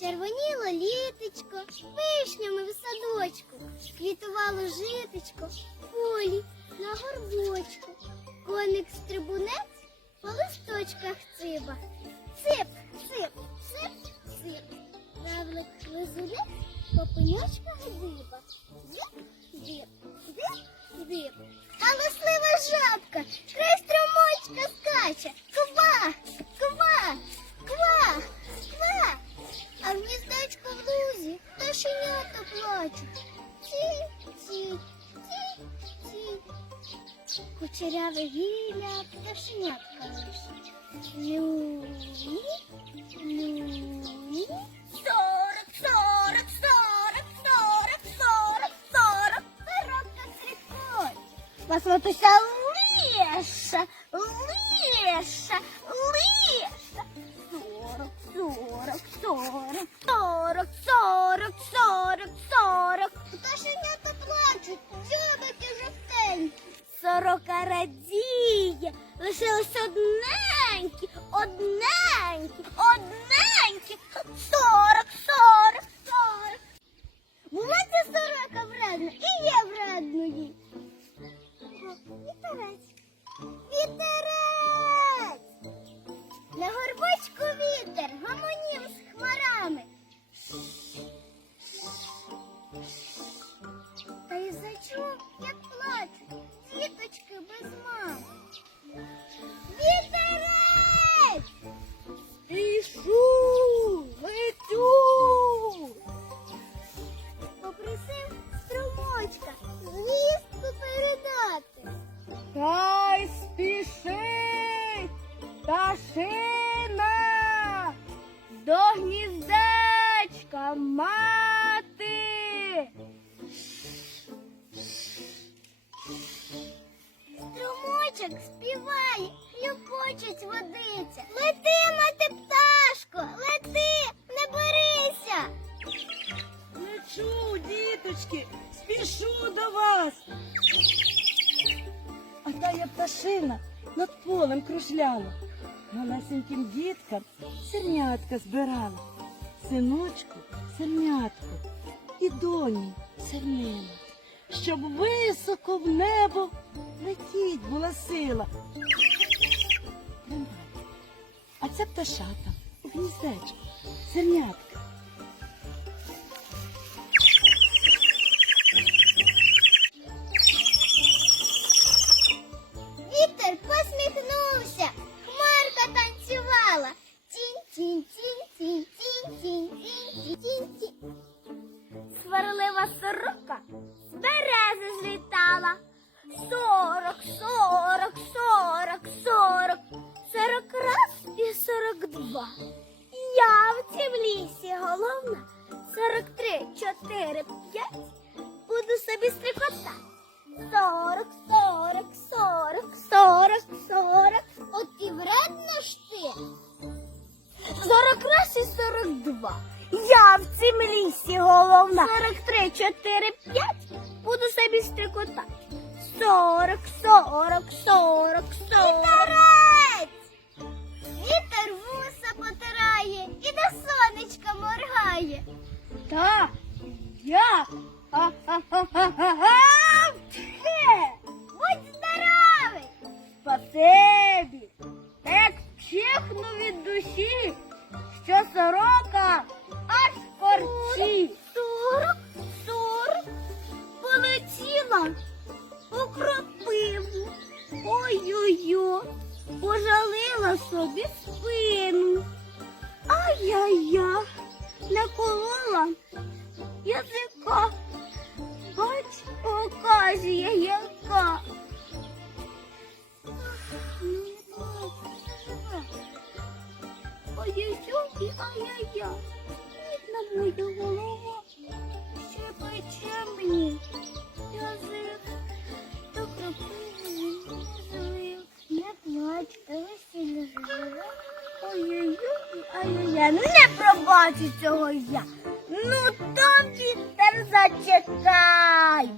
Червоніло літочко, вишнями в садочку, квітувало житочко, в полі на горбочку, листочках циба. Цип, цип, цип, цип, равлик лизунець по пеньочках диба. Зип, зип, зип, зип. А лислива жабка, край струмочка скаче. Ква, ква, ква, ква. А в гніздечку в лузі пташенята плачуть. Ці, ці, ці, ці. Кучеряве гілля пташенятка лишить. Люні, люні. Сорок, сорок, сорок, сорок, сорок, сорок. Коробка крикой. Посмотрися лише, лише, лише. Сорок, сорок, сорок, сорок, сорок, сорок, сорок. Пташенята плачуть, дзьобики жовтенькі. Сорока радіє, so sudden Струмочок співає, хлюпочуть водиця. Лети, мати пташко, лети, не берися. Лечу, діточки, спішу до вас. А та я пташина над полем кружляла. Малесеньким діткам сернятка збирала. Синочку, сернятку і доні сильними, Щоб високо в небо летіть була сила. А це пташата у гніздечку. Злітала. Сорок, сорок, сорок, сорок, сорок раз і сорок два. Я в лісі головна. Сорок три, чотири, п'ять. Буду собі стрикота. Сорок, сорок, сорок, сорок, сорок. От і вредно ж ти. Сорок раз і сорок два. Я в цім лісі головна. Сорок три, чотири, п'ять. Буду собі стрикотати. Сорок, сорок, сорок, сорок. Вітерець! Вітер вуса потирає і на сонечка моргає. Та я. Ха-ха-ха-ха-ха. Ой-ой-ой, пожалила собі спину. Ай-яй-я, наколола язика. Бач, оказія яка. Ой-ой-ой і ай-яй-яй. Бідна моя голова. Ай-яй-яй, не пробачу цього я. Ну то вітер зачекай.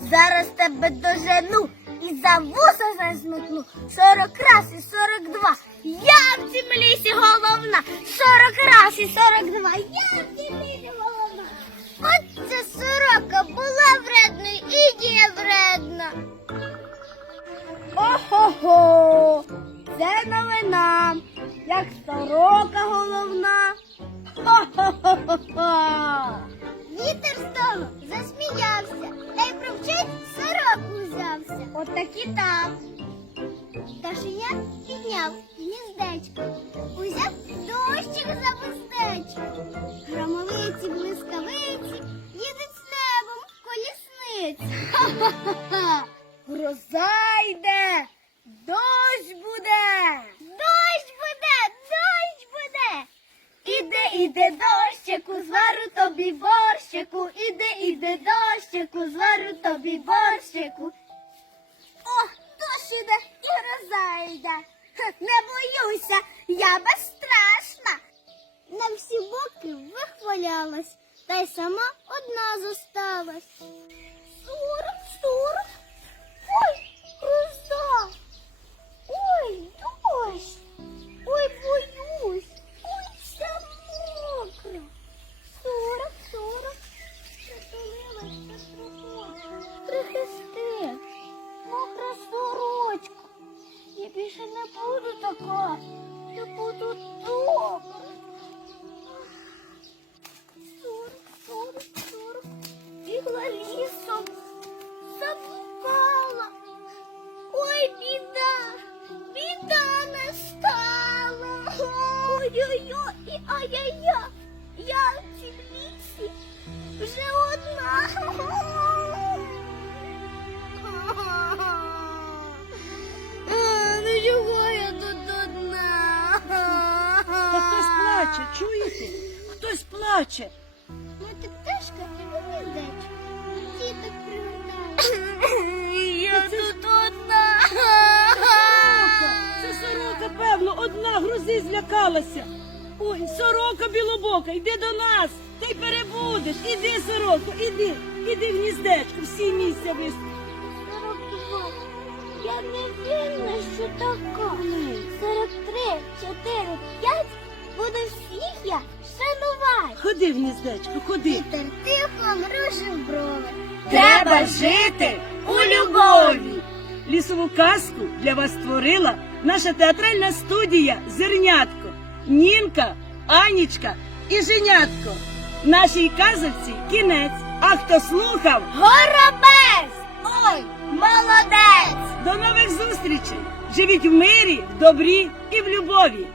Зараз тебе дожену і за вуса засмикну. Сорок раз і сорок два. Я в цім лісі головна. Сорок раз і сорок два. Я в цім лісі головна. От ця сорока була вредною і є вредна. Ого-го, це новина, як сорока. Вітер стало, засміявся, та й провчить сороку взявся. От так і так. Пташеня підняв гніздечко, узяв дощик за вустечко. Громовиці, блискавиці, їдуть з небом колісниць. Ха-ха-ха! Гроза йде, дощ буде. Дощ буде, дощ буде. Іде, іде дощику, звару тобі борщику, іде, іде дощику, звару тобі борщику. О, дощ іде і гроза йде. Не боюся, я безстрашна. На всі боки вихвалялась, та й сама одна зосталась. Сорок, сорок. Ой, гроза. Ой, дощ. Вже одна. Ну чого я тут одна? Та хтось плаче, чуєте? Хтось плаче. Ну пташка і гніздечко. Діток пригадала. Я тут одна. Сорока! Це сорока, певно, одна грози злякалася. Ой, сорока білобока, йди до нас. Ти перебудеш. Іди, сороко, іди, іди в гніздечко, всі місця вистачить. Я не вірна, що така. 43, 4, 5 буду всіх я шанувати. Ходи в гніздечко, ходи. Вітер тихо мружив брови. Треба жити у любові. Лісову казку для вас створила наша театральна студія Зернятко, Нінка, Анічка і Женятко. Нашій казочці кінець. А хто слухав, Горобець! Ой, молодець! до нових зустрічей! Живіть в мирі, в добрі і в любові!